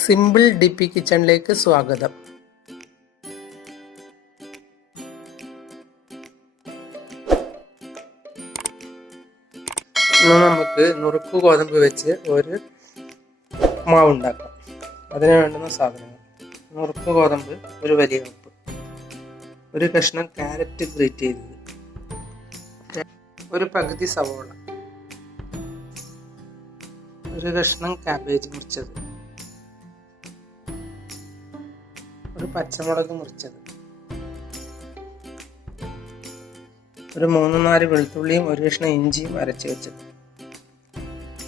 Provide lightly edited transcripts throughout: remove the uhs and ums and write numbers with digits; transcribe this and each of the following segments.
Simple DP കിച്ചണിലേക്ക് സ്വാഗതം. ഇന്ന് നമുക്ക് നുറുക്ക് ഗോതമ്പ് വെച്ച് ഒരു മാവ് ഉണ്ടാക്കാം. അതിന് വേണ്ടുന്ന സാധനങ്ങൾ: നുറുക്ക് ഗോതമ്പ് ഒരു വലിയ കപ്പ്, ഒരു കഷ്ണം ക്യാരറ്റ് ഗ്രേറ്റ് ചെയ്തത്, ഒരു പകുതി സവോള, ഒരു കഷ്ണം കാബേജ് മുറിച്ചത്, ഒരു പച്ചമുളക് മുറിച്ചത്, ഒരു 3-4 വെളുത്തുള്ളിയും ഒരു കഷ്ണം ഇഞ്ചിയും അരച്ച് വെച്ചത്,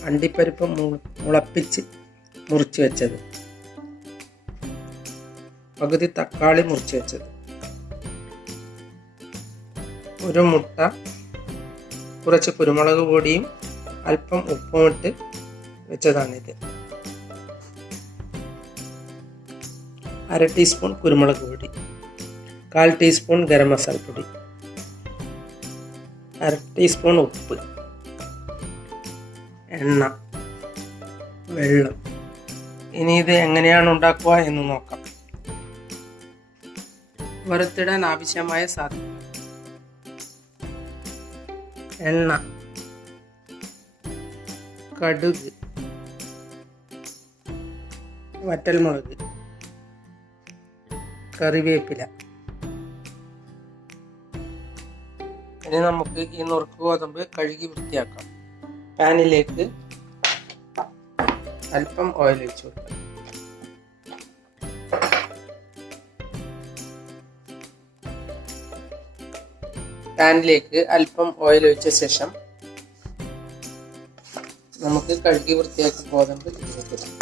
അണ്ടിപ്പരിപ്പ് മുളപ്പിച്ച് മുറിച്ച് വെച്ചത്, പകുതി തക്കാളി മുറിച്ച് വെച്ചത്, ഒരു മുട്ട, കുറച്ച് കുരുമുളക് പൊടിയും അല്പം ഉപ്പും ഇട്ട് വെച്ചതാണിത്, 1/2 ടീസ്പൂൺ കുരുമുളക് പൊടി, 1/4 ടീസ്പൂൺ ഗരം മസാലപ്പൊടി, 1/2 ടീസ്പൂൺ ഉപ്പ്, എണ്ണ, വെള്ളം. ഇനി ഇത് എങ്ങനെയാണ് ഉണ്ടാക്കുക എന്ന് നോക്കാം. വറുത്തിടാൻ ആവശ്യമായ സാധനങ്ങൾ: എണ്ണ, കടുക്, വറ്റൽമുളക്, കറിവേപ്പില. ഇനി നമുക്ക് ഈ നുറുക്ക് ഗോതമ്പ് കഴുകി വൃത്തിയാക്കാം. പാനിലേക്ക് അല്പം ഓയിൽ ഒഴിച്ചു കൊടുക്കാം. പാനിലേക്ക് അല്പം ഓയിൽ ഒഴിച്ച ശേഷം നമുക്ക് കഴുകി വൃത്തിയാക്കിയ ഗോതമ്പ് ഇതിലേക്ക് ഇടാം.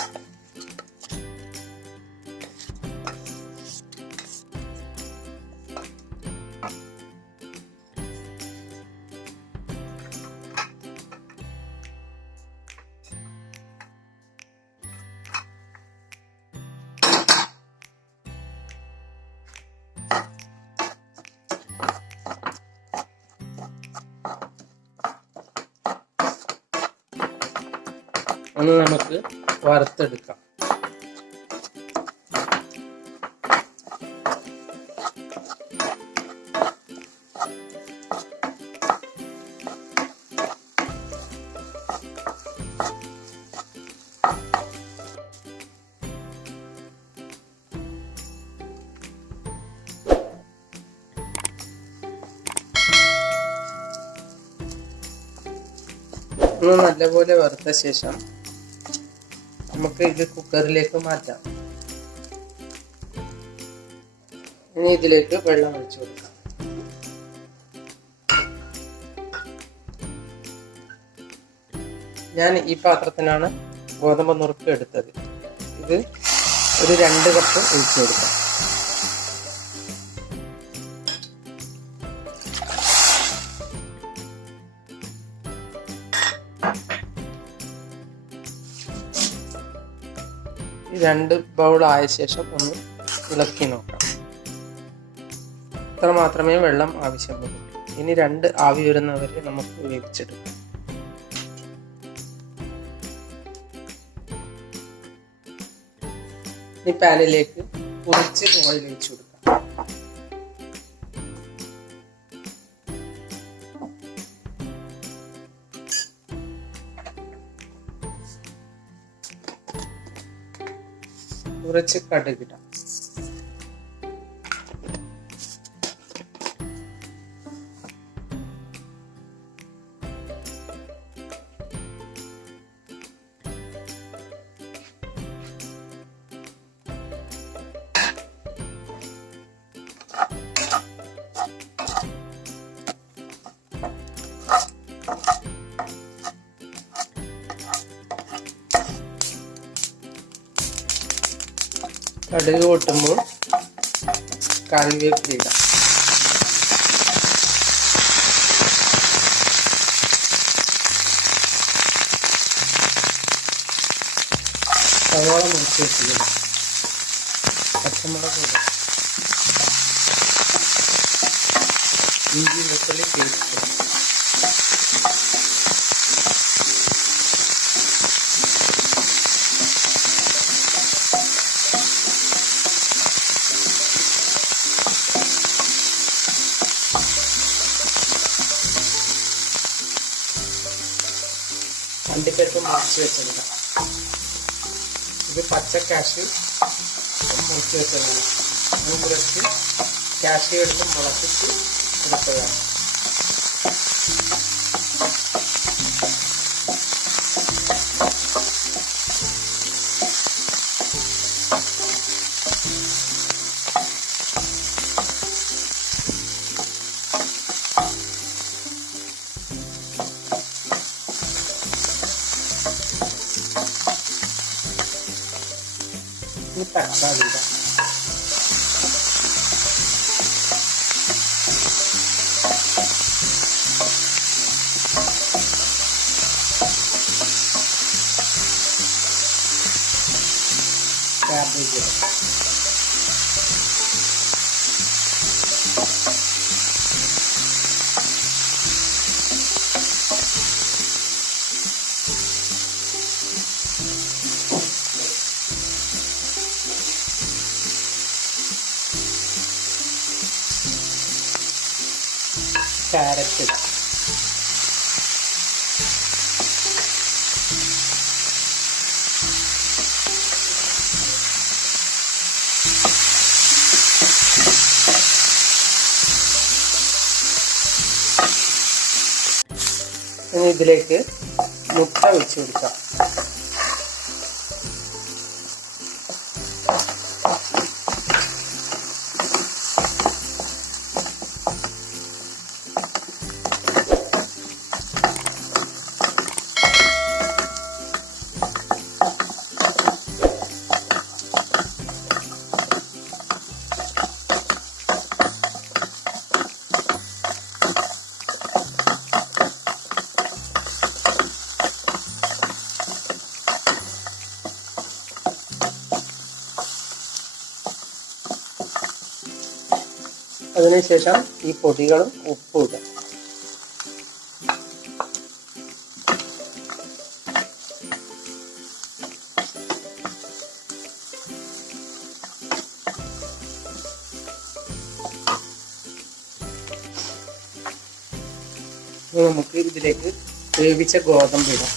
ഒന്ന് നമുക്ക് വറുത്തെടുക്കാം. ഒന്ന് നല്ലപോലെ വറുത്ത ശേഷം നമുക്ക് ഇത് കുക്കറിലേക്ക് മാറ്റാം. ഇനി ഇതിലേക്ക് വെള്ളം ഒഴിച്ചു കൊടുക്കാം. ഞാൻ ഈ പാത്രത്തിനാണ് ഗോതമ്പ് നുറുക്ക് എടുത്തത്. ഇത് ഒരു 2 കപ്പ് ഒഴിച്ചു കൊടുക്കാം. ഈ 2 ബൗൾ ആയ ശേഷം ഒന്ന് ഇളക്കി നോക്കാം. ഇത്ര മാത്രമേ വെള്ളം ആവശ്യമുള്ളൂ. ഇനി 2 ആവി വരുന്നവരെ നമുക്ക് വേവിച്ചെടുക്കാം. ഈ പാനിലേക്ക് കുറച്ച് ഓയിൽ ഒഴിച്ചു കൊടുക്കാം. കുറച്ച് കടുക് ഇടാം. കടുക് പൊട്ടുമ്പോൾ കറിവേപ്പില ഇടാം. സവാള മുറിച്ച് വെച്ചിരിക്കണം. പച്ചമുളക് ഇടാം. ഇഞ്ചി വെളുത്തുള്ളി പേസ്റ്റ്. അണ്ടിപ്പരിപ്പ് മുറിച്ച് വെച്ചതാണ്. ഇത് പച്ച കാഷ്യൂ മുറിച്ച് വെച്ചതാണ്. അത് കുറച്ച് കാഷ്യൂ എടുത്ത് മുളപ്പിച്ച് എടുത്തതാണ്. തക്കാളി ഇടാം. ക്യാബേജ് ഇടാം. ക്യാരറ്റ് ഇടാം. ഇനി ഇതിലേക്ക് മുട്ട ഒഴിച്ച് കൊടുക്കാം. അതിനുശേഷം ഈ പൊടികളും ഉപ്പും ഇടുക. നമുക്ക് ഇതിലേക്ക് വേവിച്ച ഗോതമ്പ് ഇടാം.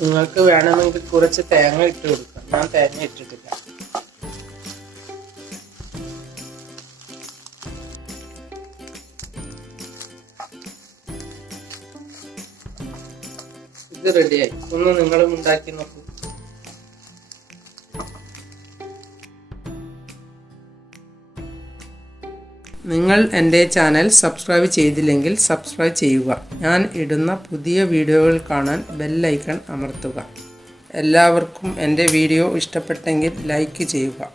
നിങ്ങൾക്ക് വേണമെങ്കിൽ കുറച്ച് തേങ്ങ ഇട്ട് കൊടുക്കാം. ഞാൻ തേങ്ങ ഇട്ടിട്ടില്ല. ഇത് റെഡിയായി. ഒന്ന് നിങ്ങളും ഉണ്ടാക്കി നോക്കൂ. നിങ്ങൾ എൻ്റെ ചാനൽ സബ്സ്ക്രൈബ് ചെയ്തില്ലെങ്കിൽ സബ്സ്ക്രൈബ് ചെയ്യുക. ഞാൻ ഇടുന്ന പുതിയ വീഡിയോകൾ കാണാൻ ബെൽ ഐക്കൺ അമർത്തുക. എല്ലാവർക്കും എൻ്റെ വീഡിയോ ഇഷ്ടപ്പെട്ടെങ്കിൽ ലൈക്ക് ചെയ്യുക.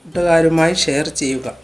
കൂട്ടുകാരുമായി ഷെയർ ചെയ്യുക.